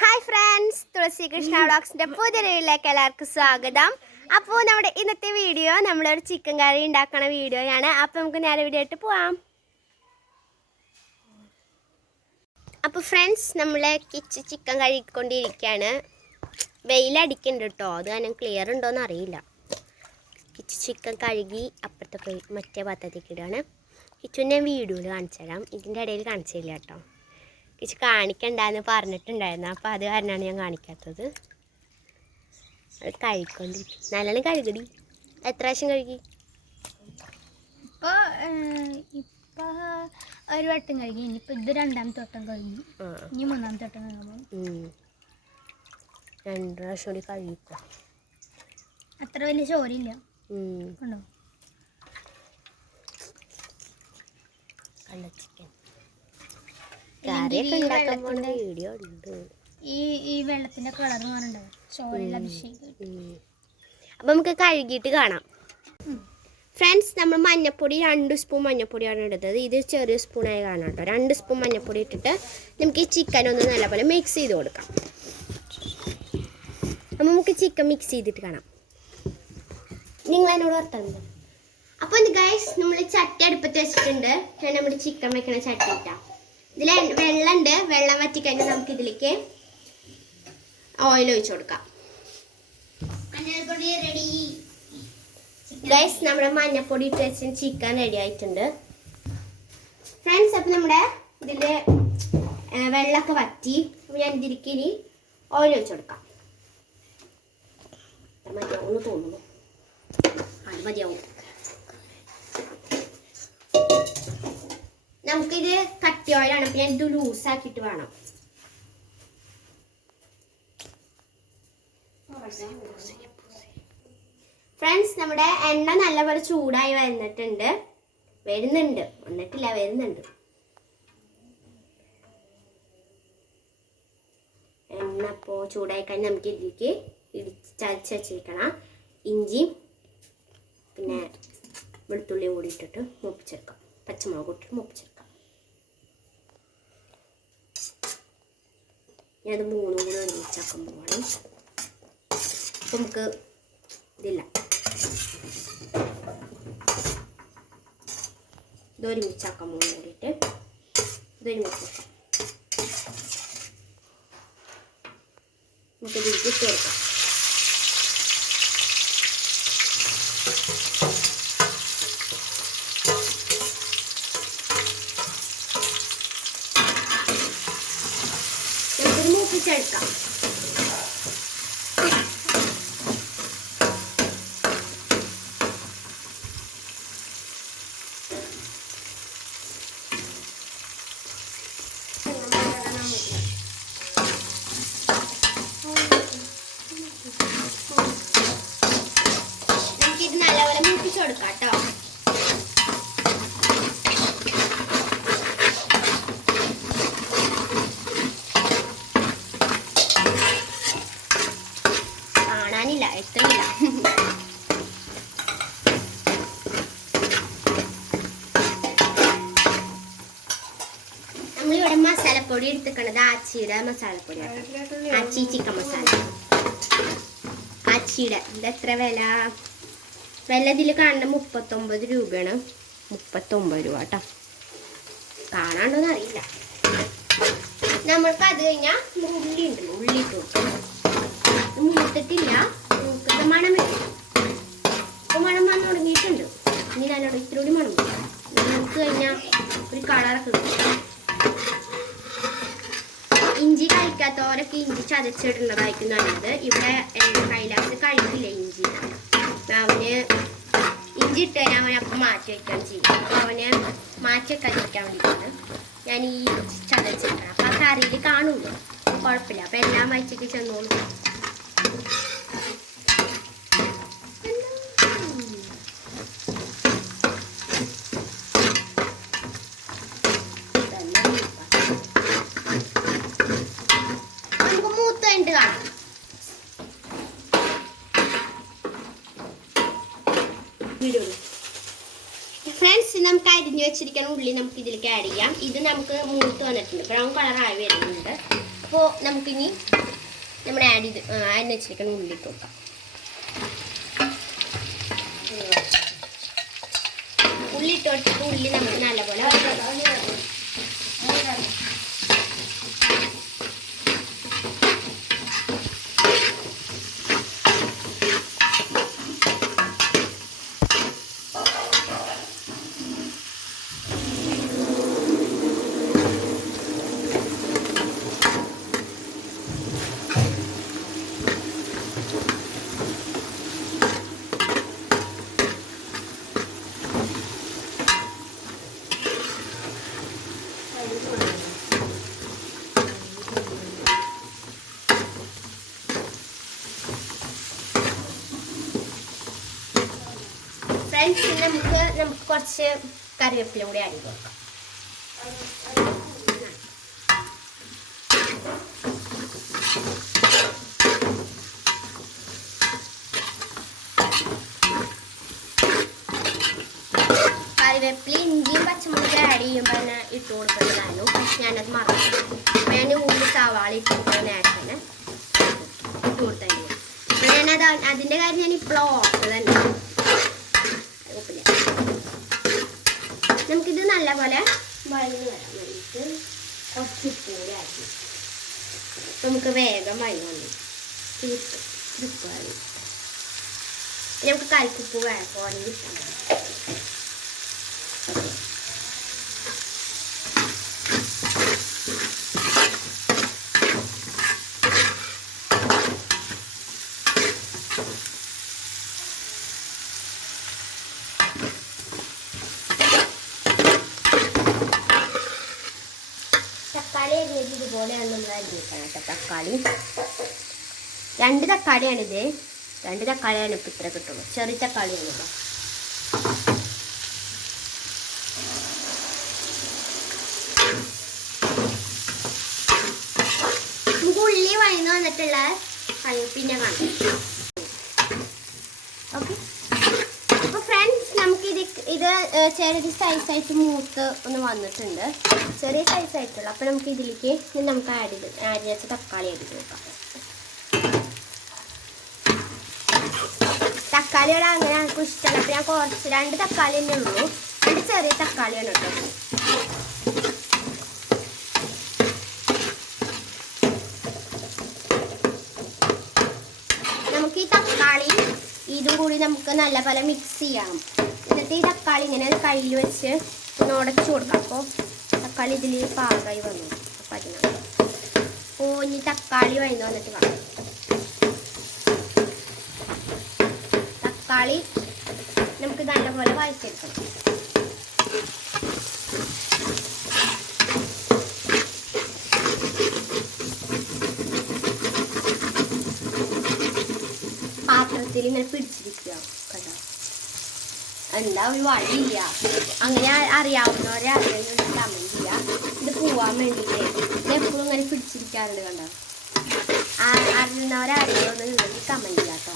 Hi friends, തുളസി കൃഷ്ണ വ്ളോഗ്സിൻ്റെ പുതിയ വീഡിയോയിലേക്ക് എല്ലാവർക്കും സ്വാഗതം. അപ്പോൾ നമ്മുടെ ഇന്നത്തെ വീഡിയോ നമ്മളൊരു ചിക്കൻ കറി ഉണ്ടാക്കുന്ന വീഡിയോയാണ്. അപ്പോൾ നമുക്ക് നേരെ വീഡിയോ ആയിട്ട് പോവാം. അപ്പോൾ ഫ്രണ്ട്സ്, നമ്മൾ ചിക്കൻ കഴുകിക്കൊണ്ടിരിക്കുകയാണ്. വെയിലടിക്കുന്നുണ്ട് കേട്ടോ, അത് കാരണം ക്ലിയർ ഉണ്ടോയെന്ന് അറിയില്ല. ചിക്കൻ കഴുകി അപ്പുറത്തെ മറ്റേ പാത്രത്തേക്ക് ഇടുകയാണ്. കിച്ചുവിനെ വീഡിയോയിൽ കാണിച്ചു തരാം, ഇതിൻ്റെ ഇടയിൽ കാണിച്ചില്ല കേട്ടോ. കിച്ചു കാണിക്കണ്ടെന്ന് പറഞ്ഞിട്ടുണ്ടായിരുന്നു, അപ്പോൾ അത് കാരണമാണ് ഞാൻ കാണിക്കാത്തത്. അത് കഴുകിക്കൊണ്ടിരിക്കും. നല്ലോണം കഴുകടി. എത്ര പ്രാവശ്യം കഴുകി? ഇപ്പോൾ ഒരു വട്ടം കഴുകി. ഇനിയിപ്പോൾ ഇത് രണ്ടാമത്തെ വട്ടം കഴുകി. ഇനി മൂന്നാമത്തെ വട്ടം കഴുകുമ്പോൾ 2 പ്രാവശ്യം കൂടി കഴുകിക്കോ. അത്ര വലിയ ചോരയില്ല. ഉണ്ടോ കള്ള ചിക്കൻ കറിയൊക്കെ ഉണ്ടാക്കാൻ വീഡിയോ ഉണ്ട്. ഈ വെള്ളത്തിന്റെ കളർ മാറുണ്ടാവും, ചോരയുള്ള അഭിഷേകം. അപ്പം നമുക്ക് കഴുകിയിട്ട് കാണാം. ഫ്രണ്ട്സ്, നമ്മൾ മഞ്ഞപ്പൊടി 2 സ്പൂൺ മഞ്ഞപ്പൊടിയാണ് എടുത്തത്. ഇത് ചെറിയ സ്പൂണായി കാണാം കേട്ടോ. 2 സ്പൂൺ മഞ്ഞപ്പൊടി ഇട്ടിട്ട് നമുക്ക് ഈ ചിക്കൻ ഒന്ന് നല്ലപോലെ മിക്സ് ചെയ്ത് കൊടുക്കാം. അപ്പം നമുക്ക് ചിക്കൻ മിക്സ് ചെയ്തിട്ട് കാണാം. നിങ്ങൾ എന്നോട് വർത്താനം. അപ്പോൾ ഗൈസ്, നമ്മൾ ചട്ടി അടുപ്പത്ത് വെച്ചിട്ടുണ്ട്. നമ്മുടെ ചിക്കൻ വെക്കണ ചട്ടി ഇട്ടാം. ഇതിൽ വെള്ളമുണ്ട്. വെള്ളം വറ്റിക്കഴിഞ്ഞാൽ നമുക്ക് ഇതിലേക്ക് ഓയിൽ ഒഴിച്ചു കൊടുക്കാം. ഗൈസ്, നമ്മുടെ മഞ്ഞപ്പൊടി ഇട്ട് വെച്ച ചിക്കൻ റെഡി ആയിട്ടുണ്ട് ഫ്രണ്ട്സ്. അപ്പം നമ്മുടെ ഇതിൽ വെള്ളമൊക്കെ വറ്റി. ഞാൻ ഇതിലേക്ക് ഇനി ഓയിൽ ഒഴിച്ചു കൊടുക്കാം. മതിയാവുമെന്ന് തോന്നുന്നു. അത് മതിയാവും. നമുക്കിത് കട്ടി ഓയിലാണ്, പിന്നെ ഇത് ലൂസാക്കിയിട്ട് വേണം. ഫ്രണ്ട്സ്, നമ്മുടെ എണ്ണ നല്ലപോലെ ചൂടായി വരുന്നുണ്ട്. വരുന്നുണ്ട്. എണ്ണ ഇപ്പോൾ ചൂടായി കഴിഞ്ഞാൽ നമുക്ക് ഇതിലേക്ക് ചതച്ച് വെച്ചിരിക്കണം ഇഞ്ചിയും പിന്നെ വെളുത്തുള്ളിയും കൂടി ഇട്ടിട്ട് മൂപ്പിച്ചെടുക്കാം. പച്ചമുളക് ഇട്ടിട്ട് മൂപ്പിച്ചെടുക്കാം. ഞാനത് 3 കൂടി ഒരുമിച്ചാക്കാൻ പോവാണ്. അപ്പം നമുക്ക് ഇതില്ല, ഇതൊരുമിച്ചാക്കാൻ 3 കൂടിയിട്ട് ഇതൊരുമിച്ച് നമുക്ക് ഇതിലേക്ക് ഇട്ട് കൊടുക്കാം. മൂപ്പിച്ചെടുക്കാം. നമുക്കിത് നല്ലപോലെ മൂപ്പിച്ചെടുക്കാം കേട്ടോ. എത്തണില്ല. നമ്മളിവിടെ മസാലപ്പൊടി എടുത്തിക്കണത് ആച്ചിയുടെ മസാലപ്പൊടിയാണ്. ആച്ചി ചിക്കൻ മസാല. ആച്ചിയുടെ ഇത് എത്ര വില ഇതിൽ കാണുന്ന 39 രൂപയാണ്. 39 രൂപ കേട്ടോ. കാണാണ്ടോന്ന് അറിയില്ല. നമ്മൾക്ക് അത് കഴിഞ്ഞാൽ ഉള്ളി ഉണ്ടല്ലോ, ഉള്ളി ഇട്ട് കൊടുക്കും. മൂത്തിട്ടില്ല, മൂക്കത്തെ മണം വരും. ഇപ്പോൾ മണം വന്ന് തുടങ്ങിയിട്ടുണ്ട്. ഇനി നല്ലോണം ഇത്തിരി മണം വരും. മൂത്ത് കഴിഞ്ഞാൽ ഒരു കളറൊക്കെ കിട്ടും. ഇഞ്ചി കഴിക്കാത്തവരൊക്കെ ഇഞ്ചി ചതച്ചിടുന്നതായിരിക്കും നല്ലത്. ഇവിടെ കൈലാസ് കഴിക്കില്ല ഇഞ്ചി. അവന് ഇഞ്ചി ഇട്ട് കഴിഞ്ഞാൽ അവനപ്പം മാറ്റി വയ്ക്കാൻ ചെയ്യും. അപ്പോൾ അവന് മാറ്റി വെക്കാതിരിക്കാൻ വേണ്ടിയിട്ടാണ് ഞാൻ ഈ ചതച്ചിട്ടത്. അപ്പം ആ കറിയിൽ കാണുമല്ലോ, കുഴപ്പമില്ല. അപ്പം എല്ലാം വയച്ചേക്ക് ചെന്നോളൂ. നമുക്ക് മൂത്ത് കഴിഞ്ഞിട്ട് കാണാം. ഫ്രണ്ട്സ്, നമുക്ക് അരിഞ്ഞു വെച്ചിരിക്കുന്ന ഉള്ളി നമുക്ക് ഇതിലേക്ക് ആഡ് ചെയ്യാം. ഇത് നമുക്ക് മൂത്ത് വന്നിട്ടുണ്ട്, ബ്രൗൺ കളറായി വരുന്നുണ്ട്. അപ്പോൾ നമുക്കിനി നമ്മൾ ആഡ് ചെയ്ത് അരിഞ്ഞ് വെച്ചിരിക്കുന്ന ഉള്ളി ഇട്ട് കൊടുക്കാം. ഉള്ളി ഇട്ട് കൊടുത്തിട്ട് ഉള്ളി നമുക്ക് നല്ലപോലെ ഫ്രണ്ട്സ്, നമുക്ക് കുറച്ച് കറിവേപ്പില കൂടി ആഡ് ചെയ്ത് കൊടുക്കാം. കറിവേപ്പില ഇഞ്ചിയും പച്ചമുളക് ആഡ് ചെയ്യുമ്പോൾ തന്നെ ഇട്ട് കൊടുക്കുന്നതായിരുന്നു. പക്ഷെ ഞാനത് മറന്നു. ഞാൻ ഉള്ളി സവാള ഇട്ട് നേരത്തെ ഇട്ട് കൊടുത്തതിന് ഞാനത് അതിൻ്റെ കാര്യം ഞാൻ ഇപ്പോഴും ഓർത്തത് തന്നെ. നമുക്കിത് നല്ലപോലെ വഴന്ന് വരാം. നമുക്ക് കുറച്ച് ഉപ്പ് കൂടി ആക്കി നമുക്ക് വേഗം വഴന്ന് വന്നു ഉപ്പായി. നമുക്ക് കറിക്കുപ്പ് വേണമെങ്കിൽ ഇട്ടാൽ മതി. തക്കാളി അരിഞ്ഞത് ഇതുപോലെയാണ് നമ്മൾ അരിഞ്ഞിരിക്കണം കേട്ടോ. തക്കാളി 2 തക്കാളിയാണിത്. 2 തക്കാളിയാണ് ഇപ്പം ഇത്ര കിട്ടുള്ളൂ. ചെറിയ തക്കാളി ഒന്നുമില്ല. നമുക്ക് ഉള്ളി വഴന്ന് വന്നിട്ടുള്ള പിന്നെ കാണാം. ഓക്കെ, അപ്പോൾ ഫ്രണ്ട്സ് നമുക്കിത് ചെറിയ സൈസായിട്ട് മൂത്ത് ഒന്ന് വന്നിട്ടുണ്ട്. ചെറിയ സൈസായിട്ടുള്ള. അപ്പോൾ നമുക്ക് ഇതിലേക്ക് നമുക്ക് ആഡ് വെച്ച തക്കാളി ആഡ് ചെയ്ത് നോക്കാം. തക്കാളിയോടെ അങ്ങനെ ആർക്കും ഇഷ്ടമല്ല. അപ്പോൾ ഞാൻ കുറച്ച് 2 തക്കാളി തന്നെ ഉള്ളൂ. 2 ചെറിയ തക്കാളിയാണ് കേട്ടോ. നമുക്ക് ഈ തക്കാളി ഇതും കൂടി നമുക്ക് നല്ലപോലെ മിക്സ് ചെയ്യണം. എന്നിട്ട് ഈ തക്കാളി ഇങ്ങനെ കയ്യിൽ വെച്ച് ഒന്ന് ഉടച്ചു കൊടുക്കാം. അപ്പോൾ തക്കാളി ഇതിൽ പാകമായി വന്നു. അപ്പം അതിനാണ് ഇനി തക്കാളി വഴന്ന് വന്നിട്ട് കാണാം. തക്കാളി നമുക്ക് നല്ലപോലെ വഴച്ചെടുക്കണം. പാത്രത്തിൽ ഇങ്ങനെ പിടിച്ചിരിക്കുക കേട്ടോ. എന്താ ഒരു വഴിയില്ല. അങ്ങനെ അറിയാവുന്നവരെ അറിയാൻ കമന്റ് ചെയ്യുക. ഇത് പോവാൻ വേണ്ടിയിട്ട് ഇതെപ്പോഴും ഇങ്ങനെ പിടിച്ചിരിക്കാറുണ്ട് കണ്ടോ. അറിയുന്നവരെ അറിയുമെന്നുണ്ടെങ്കിൽ കമന്റ് ചെയ്യാം കേട്ടോ.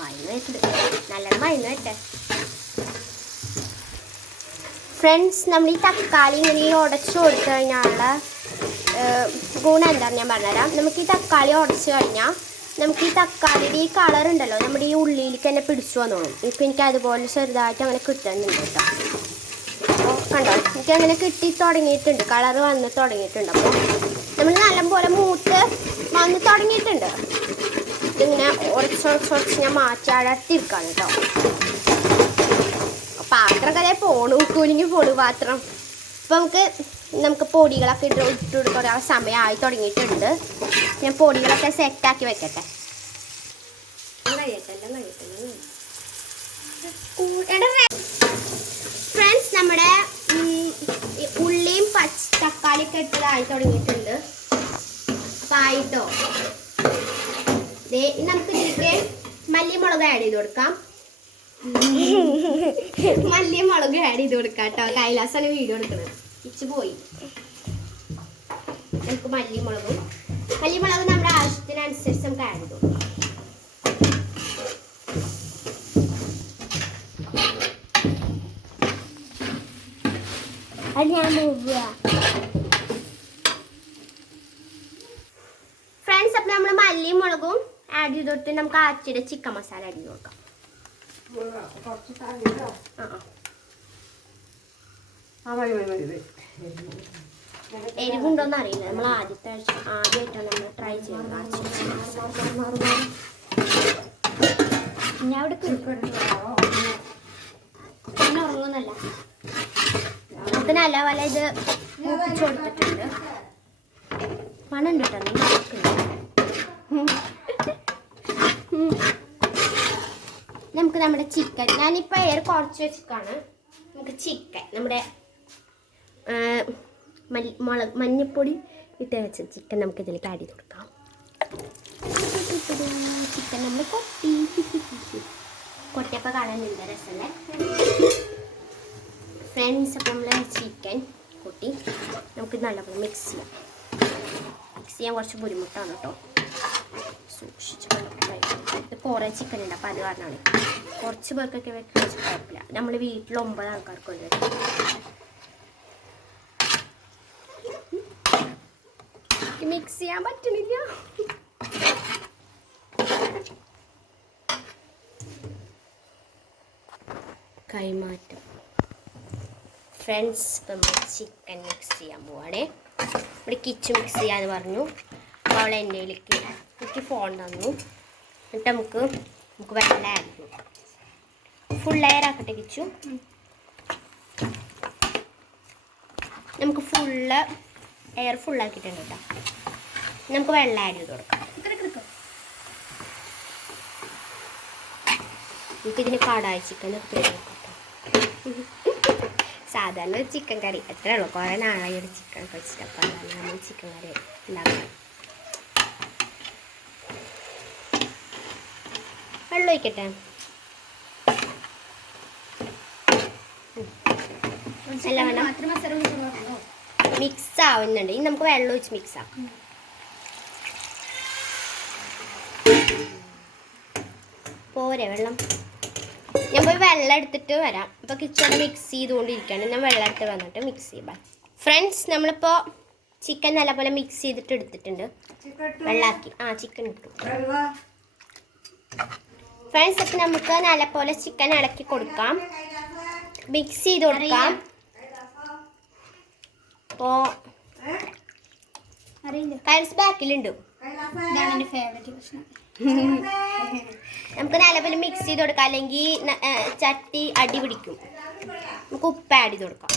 വഴന്ന് വെച്ചിട്ട് നല്ലോണം വഴന്ന് വെച്ചേ. ഫ്രണ്ട്സ്, നമ്മൾ ഈ തക്കാളി ഇങ്ങനെ ഉടച്ചു കൊടുത്തു കഴിഞ്ഞാലുള്ള ഗുണം എന്താണെന്ന് ഞാൻ പറഞ്ഞുതരാം. നമുക്ക് ഈ തക്കാളി ഉടച്ചു കഴിഞ്ഞാൽ നമുക്ക് ഈ തക്കാളിയുടെ ഈ കളർ ഉണ്ടല്ലോ നമ്മുടെ ഈ ഉള്ളിയിലേക്ക് തന്നെ പിടിച്ചു വന്നോളും. ഇപ്പം എനിക്ക് അതുപോലെ ചെറുതായിട്ട് അങ്ങനെ കിട്ടുന്നുണ്ട് കേട്ടോ. അപ്പോൾ കണ്ടോ, എനിക്ക് അങ്ങനെ കിട്ടി തുടങ്ങിയിട്ടുണ്ട്. കളർ വന്ന് തുടങ്ങിയിട്ടുണ്ട്. അപ്പോൾ നമ്മൾ നല്ലപോലെ മൂത്ത് വന്ന് തുടങ്ങിയിട്ടുണ്ട്. ഇതിങ്ങനെ ഉടച്ചുടച്ച് ഞാൻ മാറ്റാടത്തിരിക്കാണ് കേട്ടോ. പാത്രം കഥ പോണു കുനിഞ്ഞു പോണു പാത്രം. അപ്പം നമുക്ക് പൊടികളൊക്കെ ഇട്ട് കൊടുക്കാൻ സമയമായി തുടങ്ങിയിട്ടുണ്ട്. ഞാൻ പൊടികളൊക്കെ സെറ്റാക്കി വെക്കട്ടെ. ഫ്രണ്ട്സ്, നമ്മുടെ ഉള്ളിയും തക്കാളിയൊക്കെ ഇട്ടതായി തുടങ്ങിയിട്ടുണ്ട്. പായിട്ടോ നമുക്ക് ഇതിലേക്ക് മല്ലിമുളക് ആഡ് ചെയ്ത് കൊടുക്കാം. മല്ലിമുളക് ആഡ് ചെയ്ത് കൊടുക്കാം കേട്ടോ. കൈലാസാണ് വീഡിയോ എടുക്കുന്നത്. ഇച്ച് പോയി. നമുക്ക് മല്ലിമുളക് നമ്മുടെ ആവശ്യത്തിനനുസരിച്ച് നമുക്ക് ആഡ് ചെയ്ത് കൊടുക്കാം. ഞാൻ പോവുക. ഫ്രണ്ട്സ്, അപ്പം നമ്മൾ മല്ലിയും മുളകും ആഡ് ചെയ്തിട്ട് നമുക്ക് ആച്ചിയുടെ ചിക്കൻ മസാല ആഡ് ചെയ്ത് കൊടുക്കാം. എരിവുണ്ടോന്ന് അറിയില്ല. നമ്മൾ ആദ്യമായിട്ടാണ് നമ്മൾ ട്രൈ ചെയ്യുന്നത് ആച്ചിയുടെ ചിക്കൻ മസാല. ഞാൻ അവിടെ ഉറങ്ങുന്നല്ല, നമുക്ക് നല്ല പോലെ ഇത് മൂപ്പിച്ച് കൊടുത്തിട്ടുണ്ട്. മണം കിട്ടോ നീ നമുക്ക് നമ്മുടെ ചിക്കൻ, ഞാനിപ്പോൾ എയർ കുറച്ച് വെച്ചിട്ടാണ്. നമുക്ക് ചിക്കൻ നമ്മുടെ മഞ്ഞപ്പൊടി ഇട്ട് വെച്ച ചിക്കൻ നമുക്ക് ഇതിലേക്ക് ആഡ് ചെയ്ത് കൊടുക്കാം. ചിക്കൻ നമ്മൾ കൊട്ടിയപ്പോൾ കാണാനുണ്ട് രസമല്ലേ ഫ്രണ്ട്സ്. അപ്പം നമ്മൾ ചിക്കൻ കൊട്ടി നമുക്ക് നല്ലപോലെ മിക്സ് ചെയ്യാം. മിക്സ് ചെയ്യാൻ കുറച്ച് ബുദ്ധിമുട്ടാണ് കേട്ടോ, സൂക്ഷിച്ച്. ഇത് കുറേ ചിക്കൻ ഉണ്ട്, അപ്പോൾ അത് കാരണമാണ്. കുറച്ച് പേർക്കൊക്കെ വെക്കാൻ വെച്ച് കുഴപ്പമില്ല. നമ്മൾ വീട്ടിൽ 9 ആൾക്കാർക്ക് ഉണ്ട്. മിക്സ് ചെയ്യാൻ പറ്റണില്ല. കൈമാറ്റം. ഫ്രണ്ട്സ്, ഇപ്പം നമ്മൾ ചിക്കൻ മിക്സ് ചെയ്യാൻ പോവാണേ. ഇവിടെ കിച്ച് മിക്സ് ചെയ്യാന്ന് പറഞ്ഞു. അപ്പോൾ അവൾ എൻ്റെ എനിക്ക് ഫോൺ തന്നു. എന്നിട്ട് നമുക്ക് വെള്ളം ആഡ് ചെയ്യും. ഫുൾ എയർ ആക്കട്ടെ കിച്ചു. നമുക്ക് എയർ ഫുള്ളാക്കിയിട്ടുണ്ട് കേട്ടോ. നമുക്ക് വെള്ളം ആഡ് ചെയ്ത് കൊടുക്കാം. നമുക്കിതിന് കടായി ചിക്കൻ എടുത്ത് സാധാരണ ചിക്കൻ കറി എത്ര ഉള്ളൂ. കുറേ നാളായിട്ട് ചിക്കൻ കഴിച്ചിട്ട്, അപ്പോൾ അതാണ് നമ്മൾ ചിക്കൻ കറി ഉണ്ടാക്കുന്നത്. വെള്ളം ഒഴിക്കട്ടെ. എല്ലാം വേണം, മിക്സ് ആവുന്നുണ്ട്. ഇനി നമുക്ക് വെള്ളം ഒഴിച്ച് മിക്സ് ആക്കാം. പോരെ വെള്ളം. ഞാൻ പോയി വെള്ളം എടുത്തിട്ട് വരാം. ഇപ്പോൾ കിച്ചണിൽ മിക്സ് ചെയ്തുകൊണ്ടിരിക്കുകയാണ്. ഞാൻ വെള്ളം എടുത്ത് വന്നിട്ട് മിക്സ് ചെയ്യാം. ഫ്രണ്ട്സ്, നമ്മളിപ്പോൾ ചിക്കൻ നല്ലപോലെ മിക്സ് ചെയ്തിട്ട് എടുത്തിട്ടുണ്ട്. വെള്ളമാക്കി ചിക്കൻ ഇട്ടു. ഫ്രണ്ട്സ്, അപ്പം നമുക്ക് നല്ലപോലെ ചിക്കൻ ഇളക്കി കൊടുക്കാം, മിക്സ് ചെയ്ത് കൊടുക്കാം. അപ്പോൾ കൈസ് ബാക്കിലുണ്ട്. നമുക്ക് നല്ലപോലെ മിക്സ് ചെയ്ത് കൊടുക്കാം, അല്ലെങ്കിൽ ചട്ടി അടി പിടിക്കും. നമുക്ക് ഉപ്പ് ആഡ് ചെയ്ത് കൊടുക്കാം.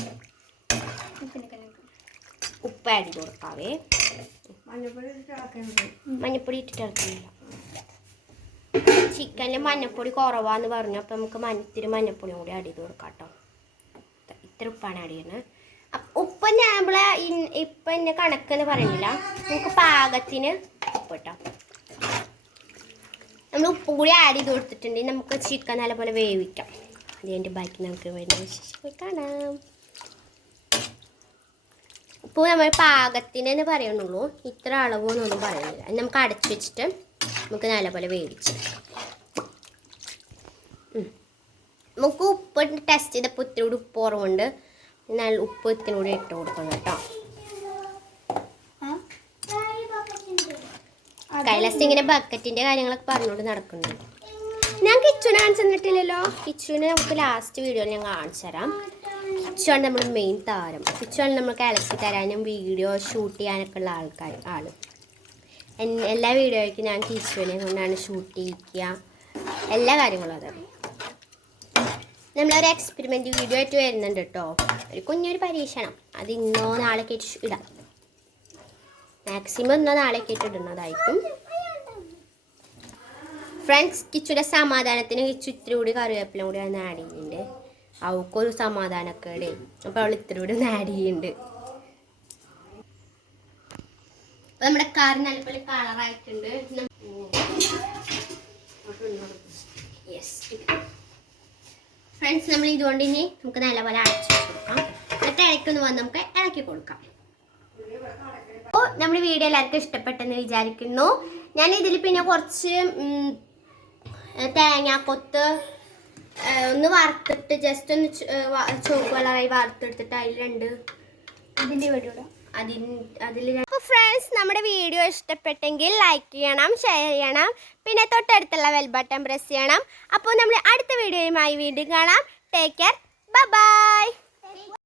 ഉപ്പ് ആഡ് ചെയ്ത് കൊടുക്കാവേ. മഞ്ഞപ്പൊടി ഇട്ടിട്ട് ഇറക്കുന്നില്ല. ചിക്കനിൽ മഞ്ഞപ്പൊടി കുറവാന്ന് പറഞ്ഞു. അപ്പം നമുക്ക് ഇത്തിരി മഞ്ഞപ്പൊടിയും കൂടി ആഡ് ചെയ്ത് കൊടുക്കാം കേട്ടോ. ഇത്ര ഉപ്പാണ് ആഡ് ചെയ്യുന്നത്. ഉപ്പ് നമ്മളെ ഇപ്പം എൻ്റെ കണക്കെന്ന് പറയുന്നില്ല, നമുക്ക് പാകത്തിന് ഉപ്പ് കേട്ടോ. നമ്മൾ ഉപ്പും കൂടി ആഡ് ചെയ്ത് കൊടുത്തിട്ടുണ്ടെങ്കിൽ നമുക്ക് ചിക്കൻ നല്ലപോലെ വേവിക്കാം. അതിൻ്റെ ബാക്കി നമുക്ക് വരുന്ന വിശേഷം കാണാം. ഉപ്പ് നമ്മൾ പാകത്തിന് പറയുന്നുള്ളൂ, ഇത്ര അളവൊന്നും പറയുന്നില്ല. നമുക്ക് അടച്ചു വെച്ചിട്ട് നമുക്ക് നല്ലപോലെ വേവിച്ച് നമുക്ക് ഉപ്പ് ടെസ്റ്റ് ചെയ്തപ്പോൾ ഇത്തിരി കൂടി ഉപ്പ് കുറവുണ്ട്. നല്ല ഉപ്പ് ഇത്തിരി കൂടി ഇട്ട് കൊടുക്കണം കേട്ടോ. കൈലാസ് ഇങ്ങനെ ബക്കറ്റിൻ്റെ കാര്യങ്ങളൊക്കെ പറഞ്ഞുകൊണ്ട് നടക്കുന്നുണ്ട്. ഞാൻ കിച്ചുവിനെ കാണിച്ചു തന്നിട്ടില്ലല്ലോ. കിച്ചുവിനെ നമുക്ക് ലാസ്റ്റ് വീഡിയോയിൽ ഞാൻ കാണിച്ചു തരാം. കിച്ചുവാണ് നമ്മൾ മെയിൻ താരം. കിച്ചുവാണ് നമ്മൾക്ക് അലക്കി തരാനും വീഡിയോ ഷൂട്ട് ചെയ്യാനൊക്കെ ഉള്ള ആള്. എല്ലാ വീഡിയോയ്ക്കും ഞാൻ കിച്ചുവിനെ കൊണ്ടാണ് ഷൂട്ട് ചെയ്യിക്കുക, എല്ലാ കാര്യങ്ങളും. അത് നമ്മളൊരു എക്സ്പെരിമെൻ്റ് വീഡിയോ ആയിട്ട് വരുന്നുണ്ട് കേട്ടോ. ഒരു കുഞ്ഞൊരു പരീക്ഷണം. അത് ഇന്നോ നാളെ കേട്ട് ഇടാം. മാക്സിമം ഇന്നോ നാളെ കേട്ട് ഇടുന്നതായിരിക്കും. ഫ്രണ്ട്സ്, കിച്ചുയുടെ സമാധാനത്തിന് കിച്ചു ഇത്തിരി കൂടി കറിവേപ്പിലും കൂടി ഒന്ന് ആഡ് ചെയ്യുന്നുണ്ട്. അവൾക്കൊരു സമാധാനക്കേട്, അപ്പോൾ അവൾ ഇത്തിരി കൂടി ഒന്ന് ആഡ് ചെയ്യുന്നുണ്ട്. അപ്പോൾ നമ്മുടെ കറി നല്ലപോലെ കളറായിട്ടുണ്ട്. യെസ് ഫ്രണ്ട്സ്, നമ്മൾ ഇതുകൊണ്ട് ഇനി നമുക്ക് നല്ലപോലെ അടച്ചു കൊടുക്കാം. എന്നിട്ട് ഇടയ്ക്കൊന്ന് വന്ന് നമുക്ക് ഇളക്കി കൊടുക്കാം. അപ്പോൾ നമ്മുടെ വീഡിയോ എല്ലാവർക്കും ഇഷ്ടപ്പെട്ടെന്ന് വിചാരിക്കുന്നു. ഞാൻ ഇതിൽ പിന്നെ കുറച്ച് തേങ്ങാക്കൊത്ത് ഒന്ന് വറുത്തിട്ട് ജസ്റ്റ് ഒന്ന് ചുവപ്പ് കളറായി വറുത്തെടുത്തിട്ട് അതിൽ 2 അതിൻ്റെ വീഡിയോ ഇടാം. അപ്പോൾ ഫ്രണ്ട്സ് നമ്മുടെ വീഡിയോ ഇഷ്ടപ്പെട്ടെങ്കിൽ ലൈക്ക് ചെയ്യണം, ഷെയർ ചെയ്യണം, പിന്നെ തൊട്ടടുത്തുള്ള ബെൽ ബട്ടൺ പ്രസ് ചെയ്യണം. അപ്പോൾ നമ്മൾ അടുത്ത വീഡിയോയുമായി വീണ്ടും കാണാം. Take care, bye bye.